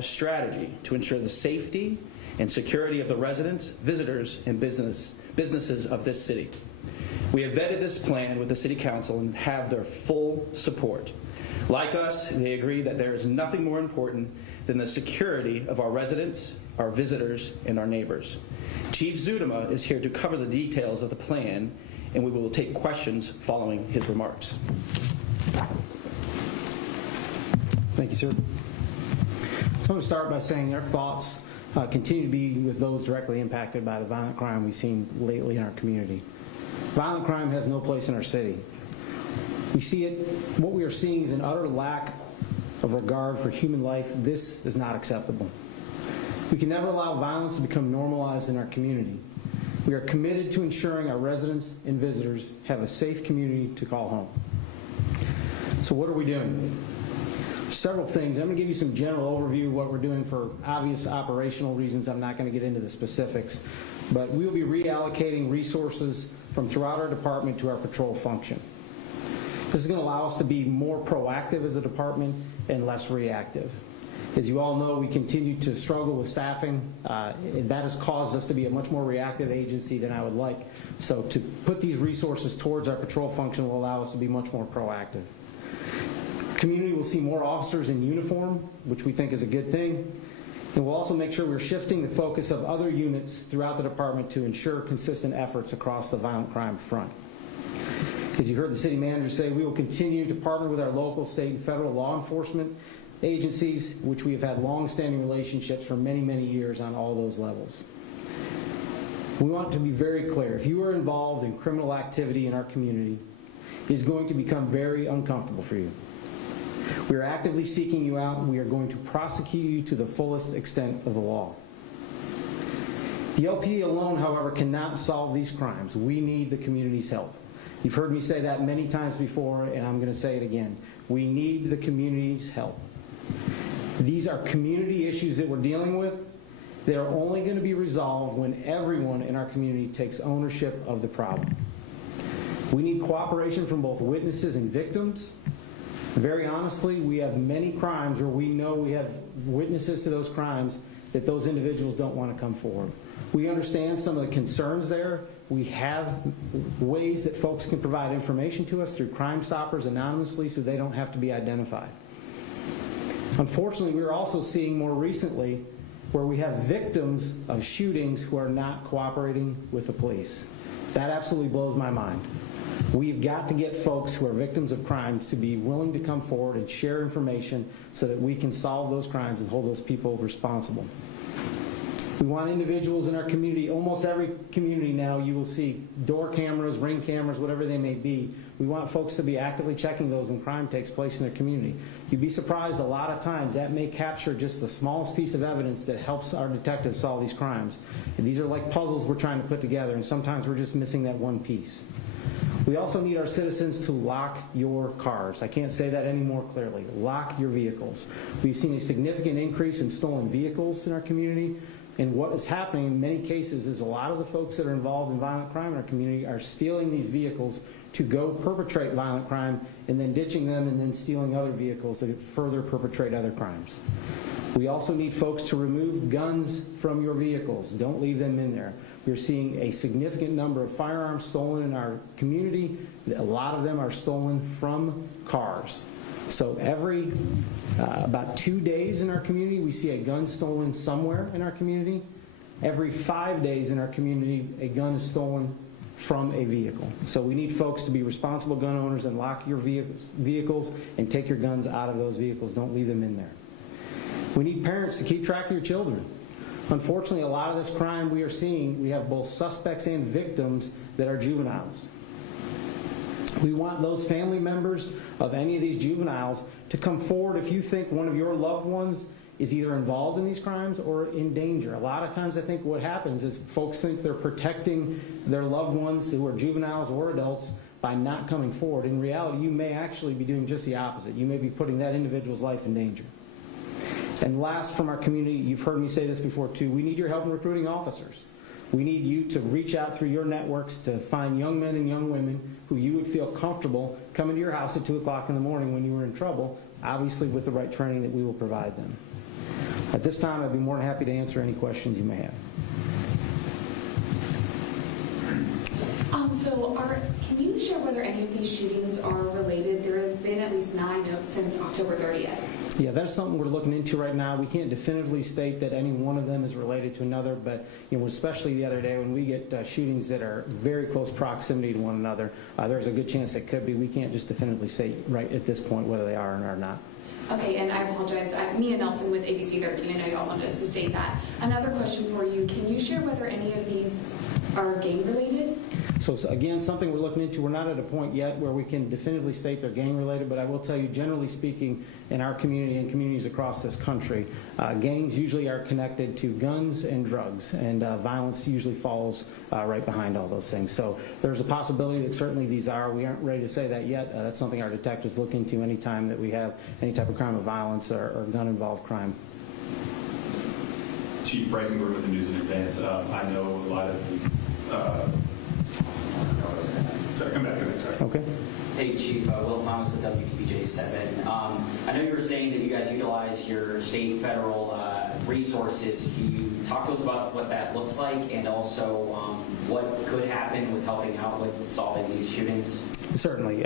a strategy to ensure the safety and security of the residents, visitors, and businesses of this city. We have vetted this plan with the City Council and have their full support. Like us, they agree that there is nothing more important than the security of our residents, our visitors, and our neighbors. Chief Zuidema is here to cover the details of the plan, and we will take questions following his remarks. Thank you, sir. So I want to start by saying our thoughts continue to be with those directly impacted by the violent crime we've seen lately in our community. Violent crime has no place in our city. We see it, what we are seeing is an utter lack of regard for human life. This is not acceptable. We can never allow violence to become normalized in our community. We are committed to ensuring our residents and visitors have a safe community to call home. So what are we doing? Several things. I'm going to give you some general overview of what we're doing for obvious operational reasons. I'm not going to get into the specifics, but we will be reallocating resources from throughout our department to our patrol function. This is going to allow us to be more proactive as a department and less reactive. As you all know, we continue to struggle with staffing. That has caused us to be a much more reactive agency than I would like. So to put these resources towards our patrol function will allow us to be much more proactive. Community will see more officers in uniform, which we think is a good thing. And we'll also make sure we're shifting the focus of other units throughout the department to ensure consistent efforts across the violent crime front. As you heard the city manager say, we will continue to partner with our local, state, and federal law enforcement agencies, which we have had long-standing relationships for many, many years on all those levels. We want to be very clear. If you are involved in criminal activity in our community, it is going to become very uncomfortable for you. We are actively seeking you out, and we are going to prosecute you to the fullest extent of the law. The LPD alone, however, cannot solve these crimes. We need the community's help. You've heard me say that many times before, and I'm going to say it again. We need the community's help. These are community issues that we're dealing with. They are only going to be resolved when everyone in our community takes ownership of the problem. We need cooperation from both witnesses and victims. Very honestly, we have many crimes where we know we have witnesses to those crimes that those individuals don't want to come forward. We understand some of the concerns there. We have ways that folks can provide information to us through Crime Stoppers anonymously so they don't have to be identified. Unfortunately, we're also seeing more recently where we have victims of shootings who are not cooperating with the police. That absolutely blows my mind. We've got to get folks who are victims of crimes to be willing to come forward and share information so that we can solve those crimes and hold those people responsible. We want individuals in our community, almost every community now you will see door cameras, ring cameras, whatever they may be. We want folks to be actively checking those when crime takes place in their community. You'd be surprised a lot of times that may capture just the smallest piece of evidence that helps our detectives solve these crimes. And these are like puzzles we're trying to put together, and sometimes we're just missing that one piece. We also need our citizens to lock your cars. I can't say that any more clearly. Lock your vehicles. We've seen a significant increase in stolen vehicles in our community. And what is happening in many cases is a lot of the folks that are involved in violent crime in our community are stealing these vehicles to go perpetrate violent crime and then ditching them and then stealing other vehicles to further perpetrate other crimes. We also need folks to remove guns from your vehicles. Don't leave them in there. We're seeing a significant number of firearms stolen in our community. A lot of them are stolen from cars. So every about 2 days in our community, we see a gun stolen somewhere in our community. Every 5 days in our community, a gun is stolen from a vehicle. So we need folks to be responsible gun owners and lock your vehicles and take your guns out of those vehicles. Don't leave them in there. We need parents to keep track of your children. Unfortunately, a lot of this crime we are seeing, we have both suspects and victims that are juveniles. We want those family members of any of these juveniles to come forward if you think one of your loved ones is either involved in these crimes or in danger. A lot of times I think what happens is folks think they're protecting their loved ones who are juveniles or adults by not coming forward. In reality, you may actually be doing just the opposite. You may be putting that individual's life in danger. And last, from our community, you've heard me say this before too, we need your help in recruiting officers. We need you to reach out through your networks to find young men and young women who you would feel comfortable coming to your house at 2 o'clock in the morning when you were in trouble, obviously with the right training that we will provide them. At this time, I'd be more than happy to answer any questions you may have. Can you share whether any of these shootings are related? There have been at least 9 notes since October 30th. Yeah, that's something we're looking into right now. We can't definitively state that any one of them is related to another, but especially the other day when we get shootings that are very close proximity to one another, there's a good chance it could be. We can't just definitively say right at this point whether they are or not. Okay, and I apologize. Mia Nelson with ABC 13. I know y'all wanted us to state that. Another question for you. Can you share whether any of these are gang-related? So again, something we're looking into. We're not at a point yet where we can definitively state they're gang-related, but I will tell you, generally speaking, in our community and communities across this country, gangs usually are connected to guns and drugs, and violence usually falls right behind all those things. So there's a possibility that certainly these are. We aren't ready to say that yet. That's something our detectives look into any time that we have any type of crime of violence or gun-involved crime. Chief Bryson-Gordon with the News in Advance. I know a lot of these. Sorry, come back to that. Sorry. Okay. Hey, Chief. Will Thomas with WDPJ 7. I know you were saying that you guys utilize your state, federal resources. Can you talk to us about what that looks like and also what could happen with helping out with solving these shootings? Certainly.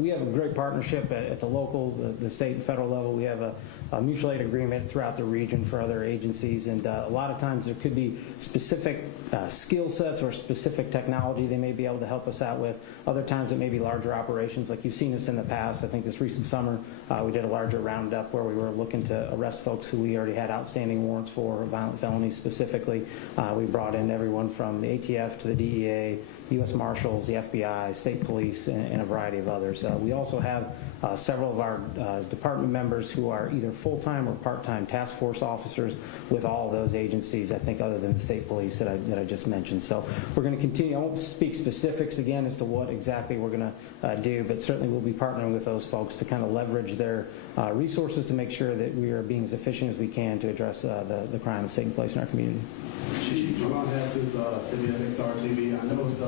We have a great partnership at the local, the state and federal level. We have a mutual aid agreement throughout the region for other agencies, and a lot of times there could be specific skill sets or specific technology they may be able to help us out with. Other times it may be larger operations like you've seen us in the past. I think this recent summer we did a larger roundup where we were looking to arrest folks who we already had outstanding warrants for, violent felonies specifically. We brought in everyone from the ATF to the DEA, U.S. Marshals, the FBI, state police, and a variety of others. We also have several of our department members who are either full-time or part-time task force officers with all of those agencies, I think, other than the state police that I just mentioned. So we're going to continue. I won't speak specifics again as to what exactly we're going to do, but certainly we'll be partnering with those folks to kind of leverage their resources to make sure that we are being as efficient as we can to address the crime that's taking place in our community. Chief, Ron Haskins, WFXR TV. I know it's,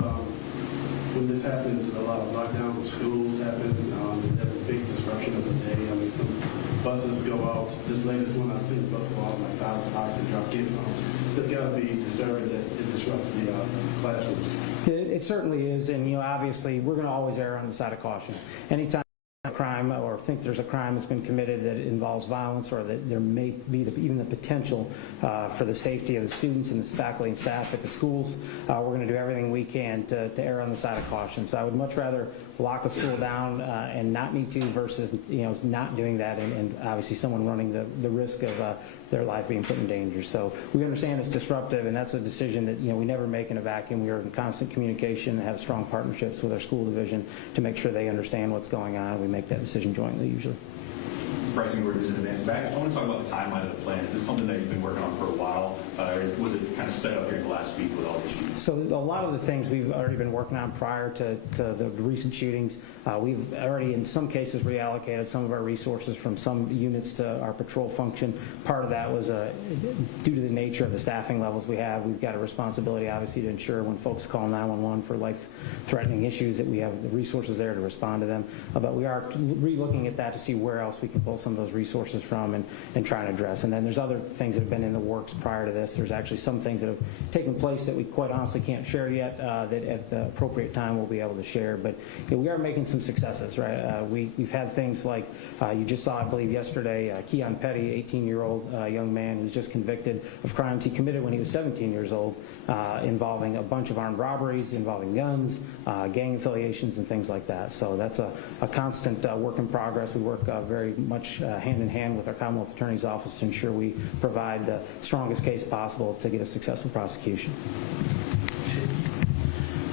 when this happens, a lot of lockdowns of schools happens. There's a big disruption of the day. I mean, some buses go out. This latest one, I've seen the bus go out like 5 o'clock to drop kids home. It's got to be disturbing that it disrupts the classrooms. It certainly is, and obviously we're going to always err on the side of caution. Anytime crime or think there's a crime that's been committed that involves violence or that there may be even the potential for the safety of the students and the faculty and staff at the schools, we're going to do everything we can to err on the side of caution. So I would much rather lock a school down and not need to versus not doing that and obviously someone running the risk of their life being put in danger. So we understand it's disruptive, and that's a decision that we never make in a vacuum. We are in constant communication and have strong partnerships with our school division to make sure they understand what's going on. We make that decision jointly usually. Bryson Gordon in advance. Back, I want to talk about the timeline of the plan. Is this something that you've been working on for a while, or was it kind of sped up here in the last week with all the shootings? So a lot of the things we've already been working on prior to the recent shootings. We've already, in some cases, reallocated some of our resources from some units to our patrol function. Part of that was due to the nature of the staffing levels we have. We've got a responsibility, obviously, to ensure when folks call 911 for life-threatening issues that we have the resources there to respond to them. But we are re-looking at that to see where else we can pull some of those resources from and try and address. And then there's other things that have been in the works prior to this. There's actually some things that have taken place that we quite honestly can't share yet that at the appropriate time we'll be able to share. But we are making some successes, right? We've had things like you just saw, I believe, yesterday, Keon Petty, 18-year-old young man who's just convicted of crimes he committed when he was 17 years old involving a bunch of armed robberies, involving guns, gang affiliations, and things like that. So that's a constant work in progress. We work very much hand in hand with our Commonwealth Attorney's Office to ensure we provide the strongest case possible to get a successful prosecution.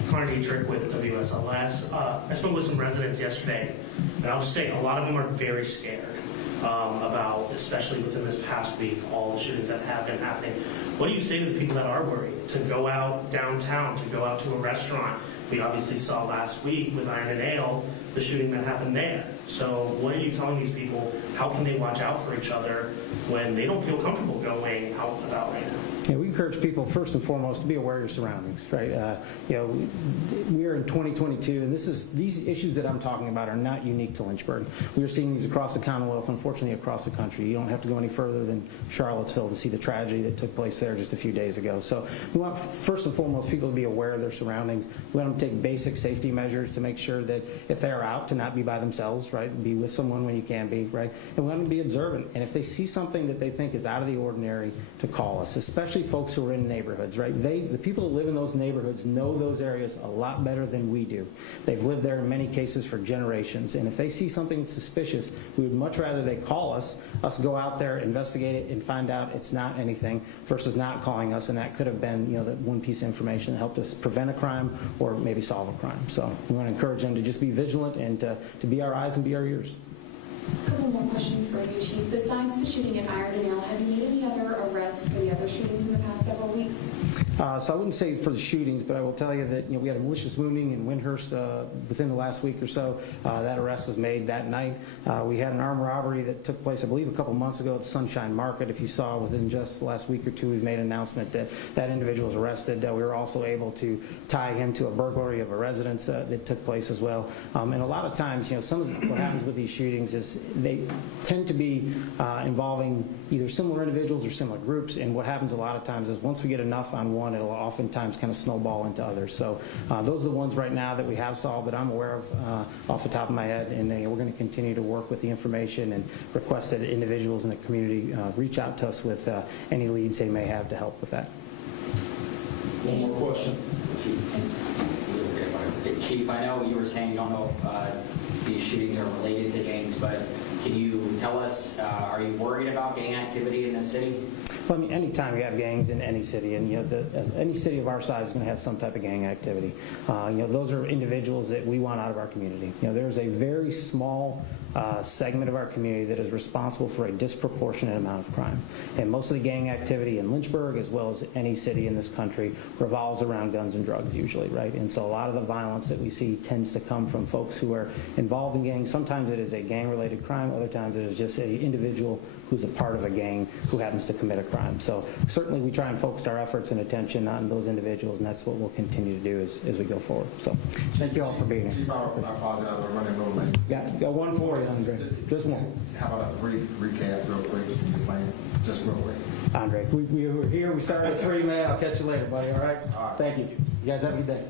Carney Trick with WSLS. I spoke with some residents yesterday, and I'll just say a lot of them are very scared about, especially within this past week, all the shootings that have been happening. What do you say to the people that are worried to go out downtown, to go out to a restaurant? We obviously saw last week with Iron and Ale the shooting that happened there. So what are you telling these people? How can they watch out for each other when they don't feel comfortable going out and about right now? Yeah, we encourage people first and foremost to be aware of your surroundings, right? We are in 2022, and these issues that I'm talking about are not unique to Lynchburg. We are seeing these across the Commonwealth, unfortunately across the country. You don't have to go any further than Charlottesville to see the tragedy that took place there just a few days ago. So we want first and foremost people to be aware of their surroundings. We want them to take basic safety measures to make sure that if they are out, to not be by themselves, right? Be with someone when you can be, right? And we want them to be observant. And if they see something that they think is out of the ordinary, to call us, especially folks who are in neighborhoods, right? The people that live in those neighborhoods know those areas a lot better than we do. They've lived there in many cases for generations. And if they see something suspicious, we would much rather they call us go out there, investigate it, and find out it's not anything versus not calling us. And that could have been, that one piece of information that helped us prevent a crime or maybe solve a crime. So we want to encourage them to just be vigilant and to be our eyes and be our ears. A couple more questions for you, Chief. Besides the shooting at Iron and Ale, have you made any other arrests for the other shootings in the past several weeks? So I wouldn't say for the shootings, but I will tell you that we had a malicious wounding in Windhurst within the last week or so. That arrest was made that night. We had an armed robbery that took place, I believe, a couple months ago at Sunshine Market. If you saw within just the last week or two, we've made an announcement that that individual was arrested. We were also able to tie him to a burglary of a residence that took place as well. And a lot of times, some of what happens with these shootings is they tend to be involving either similar individuals or similar groups. And what happens a lot of times is once we get enough on one, it'll oftentimes kind of snowball into others. So those are the ones right now that we have solved that I'm aware of off the top of my head. And we're going to continue to work with the information and request that individuals in the community reach out to us with any leads they may have to help with that. One more question. Chief, I know you were saying you don't know if these shootings are related to gangs, but can you tell us, are you worried about gang activity in the city? Well, I mean, anytime you have gangs in any city, and any city of our size is going to have some type of gang activity. Those are individuals that we want out of our community. There's a very small segment of our community that is responsible for a disproportionate amount of crime, and most of the gang activity in Lynchburg, as well as any city in this country, revolves around guns and drugs usually, right? And so a lot of the violence that we see tends to come from folks who are involved in gangs. Sometimes it is a gang-related crime. Other times it is just an individual who's a part of a gang who happens to commit a crime. So certainly we try and focus our efforts and attention on those individuals, and that's what we'll continue to do as we go forward. So thank you all for being here. Chief, I apologize, I'm running a little late. Got one for you, Andre. Just one. How about a brief recap real quick, since you're playing, just real quick. Andre, we were here. We started at 3, man. I'll catch you later, buddy. All right? All right. Thank you. You guys have a good day.